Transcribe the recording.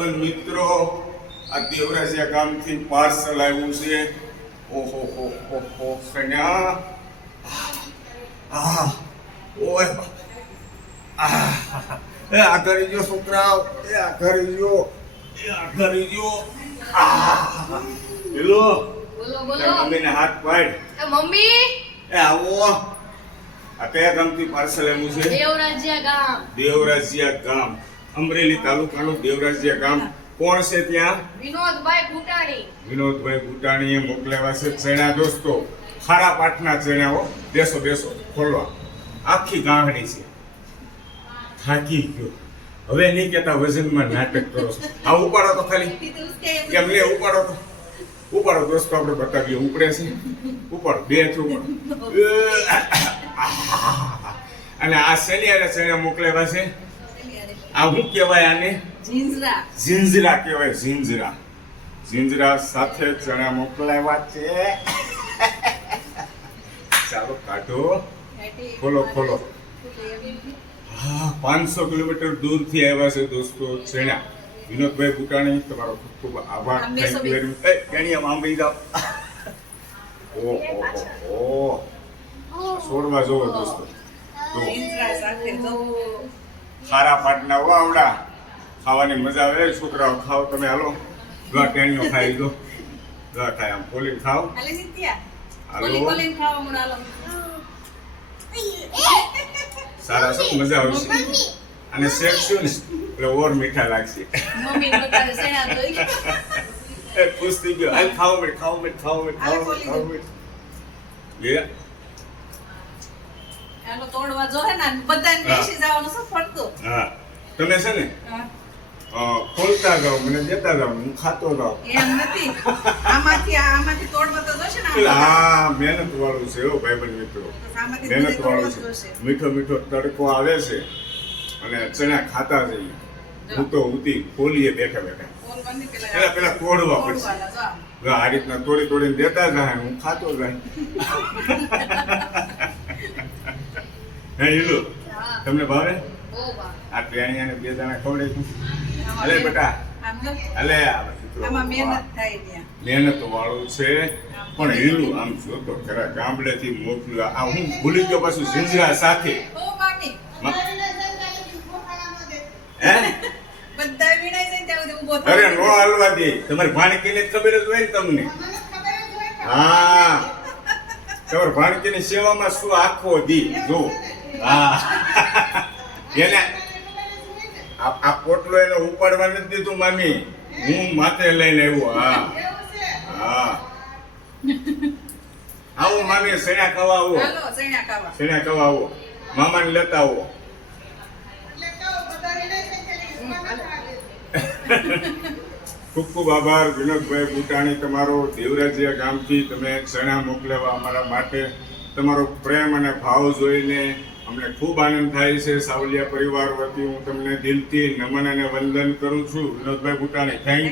ભાઈબંધ મિત્રો, આ દેવરાજિયા ગામથી પાર્સલ આવ્યું છે. ઓહો હો હો હો સન્યા. ઓય એ આ કરી ગયો છોકરાઓ, એ આ કરી ગયો, એ આ કરી ગયો. હેલો બોલો બોલો. મમ્મીને હાથ પાડ. એ મમ્મી, એ આવો. આ કયા ગામથી પાર્સલ આવ્યું છે? દેવરાજિયા ગામ. દેવરાજિયા ગામ, અમરેલી તાલુકાનું દેવરાજિયા ગામ. કોણ છે ત્યાં? વિનોદભાઈ ભૂટાણી. વિનોદભાઈ ભૂટાણીએ મોકલાવ્યા છે ચણા. દોસ્તો, ખારા પાટના ચણાઓ. બેસો બેસો, ખોલવા. આખી ગાંહડી છે. થાકી ગયો. હવે નહીં કેતા વજનમાં નાટક કરો છો. આ ઉપાડો તો ખાલી. કેમ લે ઉપાડો તો. ઉપાડો દોસ્તો, આપણે બતાવીએ. ઉપડે છે. ઉપાડો, બે થી ઉપાડો. અને આ શનિયારે ચણા મોકલાવ્યા છે. આ શું કહેવાય આને? જીંજરા. ઝીંઝરા કહેવાય. ઝીંઝરા. ઝીંઝરા સાથે ચણા મોકલાવ્યા છે. ચાલો કાઢો. ખોલો ખોલો. હા, 500 કિલોમીટર દૂરથી આવ્યા છે દોસ્તો ચણા. વિનોદભાઈ ભૂટાણી, તમારો ખૂબ ખૂબ આભાર. Thank you very much. ગણિયા આંબી જાઓ. ઓહો છોડવા જોવો દોસ્તો. ખારા પાટના વાવડા. ખાવાની મજા આવે. છોકરાઓ ખાઓ તમે. હાલો ગા ટેણીઓ ખાઈ દો. ગા ખાય આમ ખોલીને ખાઓ. હાલો સારા છે, મજા આવશે. અને શેકશું ને એટલે ઓર મીઠા લાગશે. એ ખુશ થઈ ગયો. હાલ ખાઓ મેં, ખાઓ મેં, ખાઓ મેં, ખાઓ મેં, ખાઓ મેં. લે તોડવા જો હે ને બધાને બેસી જવાનું છે ફરતો. હા, તમે છે ને ખોલતા જાઓ, મને દેતા જાઓ, હું ખાતો જાઉં. એમ નથી. આમાંથી તોડવા તો જોશે ને. હા, મહેનત વાળું છે હો ભાઈબંધ મિત્રો. મહેનત વાળું છે. મીઠો મીઠો તડકો આવે છે અને ચણા ખાતા જઈએ. હું તો ઉતી ખોલીએ બેઠા બેઠા. પેલા તોડવા પડશે. આ રીતના તોડી તોડીને દેતા જાય, હું ખાતો જાય. હે ઈલુ, તમને ભાવે? આ ટેણીયાને બે દાણા ખવડાવી. અલે બેટા, અલે મહેનત વાળું છે. પણ હીરું આમ જોતો ખરા, ગામડેથી મોકલ્યા. આ હું ભૂલી ગયો પાછું ઝીંઝરા સાથે. અરે નો હાલવા દે. તમારી ભાણકીને ખબર જ હોય ને તમને. હા, તમારી ભાણકીની સેવામાં શું આખો દી જો. હા, એને આ પોટલો એને ઉપાડવા નથી દીધું મામી. હું માથે લઈને આવ્યો. હા હા, આવો મામી, સૈણા ખાવા આવો. સૈણા ખાવા આવો. મામાને લેતા આવો. ખૂબ ખૂબ આભાર વિનોદભાઈ ભૂટાણી તમારો. દેવરાજિયા ગામથી તમે ચણા મોકલાવવા અમારા માટે. તમારો પ્રેમ અને ભાવ જોઈને અમને ખૂબ આનંદ થાય છે. સાવલિયા પરિવાર વતી હું તમને દિલથી નમન અને વંદન કરું છું. Vinodbhai Bhutani, thank you.